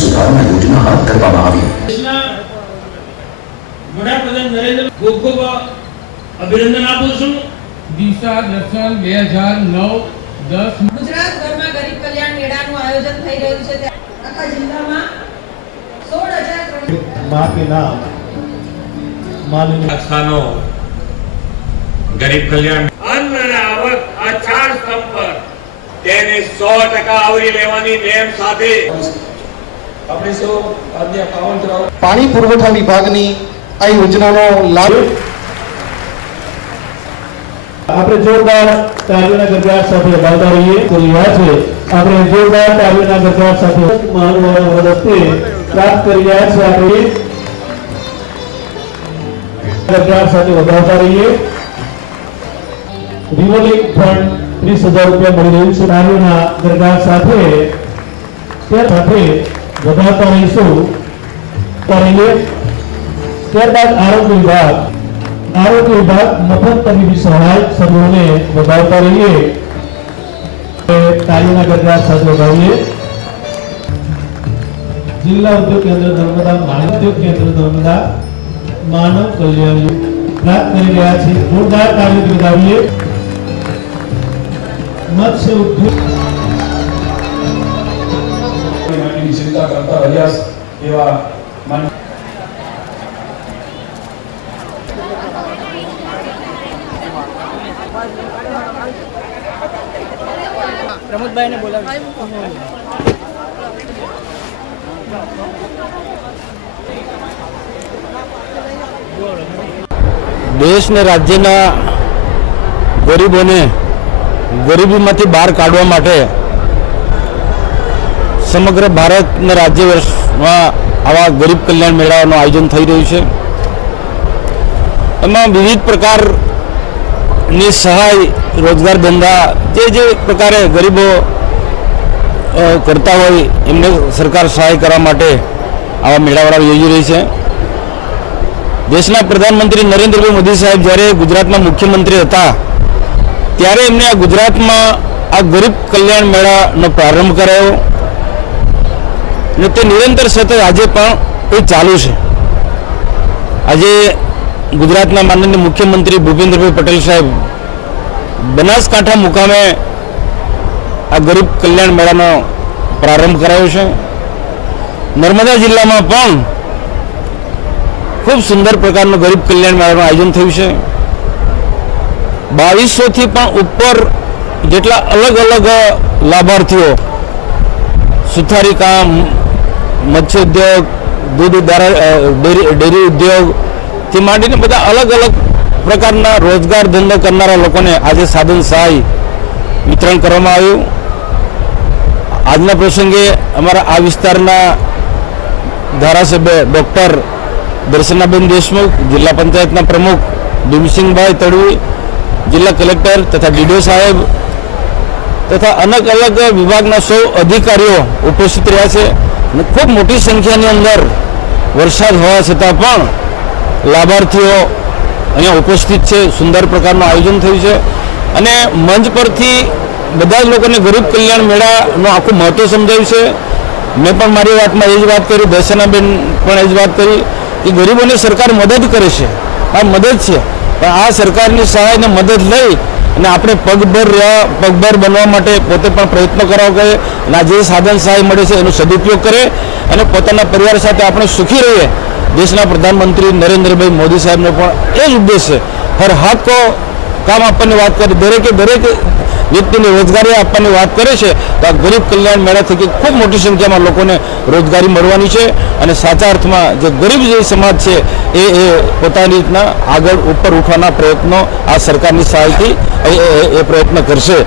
સુધારણા યોજના હાથ ધરવામાં આવી। વડાપ્રધાન નરેન્દ્ર ખૂબ ખૂબ અભિનંદન આપું છું। દિશા દર્શન 2009-10 ગુજરાતભરમાં ગરીબ કલ્યાણ મેળાનું આયોજન થઈ રહ્યું છે। આખા જિલ્લામાં 16,000 मां के नाम माननीय स्थानो गरीब कल्याण अन्न અને આવક આ ચાર સ્તંભ પર તેને 100% આવરી લેવાની નેમ સાથે આપણે સૌ આજના પાવન પાણી પુરવઠા વિભાગની આ યોજનાનો લાભ આપણે જોરદાર તાળીઓના ગરગડાટ સાથે વધાવતા રહીએ તો રહ્યા છે। આપણે જોરદાર તાળીઓના ગરગડાટ સાથે મહાનુભાવોના વરદસ્તે પ્રાપ્ત કરી રહ્યા છે। આપણે ગરગડાટ સાથે વધાવતા રહીએ। રિવોલ્વિંગ ફંડ 30,000 રૂપિયા મળી રહ્યું છે તાળીઓના ગરગડાટ સાથે ત્યાર સાથે વધાવતા રહીશું। ત્યારબાદ આરોગ્ય વિભાગ મફત તબીબી સહાય સભ્યોને વધાવતા રહીએ। તાળીઓના ગરગડાટ સાથે વધાવીએ। જિલ્લા ઉદ્યોગ કેન્દ્ર નર્મદા માનવ ઉદ્યોગ કેન્દ્ર નર્મદા માનવ કલ્યાણ પ્રાપ્ત કરી રહ્યા છે। જોરદાર તાળીઓથી વધાવીએ। મત્સ્ય ઉદ્યોગ ચિંતા કરતા રહ્યા એવા પ્રમોદભાઈ ને બોલાવી। देश ने राज्य गरीबों ने गरीबी में बहार काढ़वा माटे समग्र भारत ने राज्य वर्ष में आवा गरीब कल्याण मेळा आयोजन थई रह्युं छे। एमां विविध प्रकार नी सहाय रोजगार धंधा जे प्रकारे गरीबो करता होय एमने सरकार सहाय करवा माटे आवा मेळावड़ा योजी रही है। देशना प्रधानमंत्री नरेंद्र मोदी साहेब जयरे गुजरात में मुख्यमंत्री था त्यारे एमने आ गुजरात में आ गरीब कल्याण मेळा नो प्रारंभ करायो ने ते निरंतर सतत आज पण चालू है। आज गुजरातना माननीय मुख्यमंत्री भूपेन्द्रभाई पटेल साहेब बनासकांठा मुकामे आ गरीब कल्याण मेळानो प्रारंभ करायो छे। नर्मदा जिल्ला में पण खूब सुंदर प्रकार गरीब कल्याण मेळाનું आयोजन थयुं छे। 2200 थी पण उपर जेटला अलग अलग लाभार्थीओ सुथारी काम मत्स्य उद्योग दूध डेरी उद्योग थी मांडीने बधा अलग अलग प्रकारना रोजगार धंधो करनारा लोकोने आज साधन सहाय वितरण करवामां आव्युं। आजना प्रसंगे अमारा आ विस्तारना धारासभ्य डॉक्टर दर्शनाबेन देशमुख, जिला पंचायतना प्रमुख भीमसिंहभाई तड़वी, जिला कलेक्टर तथा डीडीओ साहेब तथा अलग अलग विभागना सौ अधिकारीओ उपस्थित रह्या छे। खूब मोटी संख्यानी अंदर वरसाद होवा छतां पण लाभार्थीओ अहींया उपस्थित छे। सुंदर प्रकारनुं आयोजन थयुं छे अने मंच परथी बधा ज लोकोने गरीब कल्याण मेळानुं आखुं महत्व समजाव्युं छे। मैं पण मारी वातमां ए ज वात करी, दर्शनाबेन पण ए ज वात करी कि गरीबों ने सरकार मदद करे छे। आ मदद छे पण आ सरकारनी सहाय ने मदद लई અને આપણે પગભર બનવા માટે પોતે પણ પ્રયત્નો કરવા જોઈએ અને જે સાધન સહાય મળે છે એનો સદુપયોગ કરે અને પોતાના પરિવાર સાથે આપણે સુખી રહીએ। દેશના પ્રધાનમંત્રી નરેન્દ્રભાઈ મોદી સાહેબનો પણ એ જ ઉદ્દેશ છે। હર હાકો કામ આપવાની વાત કરે, દરેકે દરેક વ્યક્તિને રોજગારી આપવાની વાત કરે છે તો આ ગરીબ કલ્યાણ મેળા થકી ખૂબ મોટી સંખ્યામાં લોકોને રોજગારી મળવાની છે અને સાચા અર્થમાં જે ગરીબ જે સમાજ છે એ પોતાની રીતના આગળ ઉપર ઉઠવાના પ્રયત્નો આ સરકારની સહાયથી એ પ્રયત્ન કરશે।